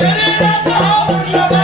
Everybody in the house,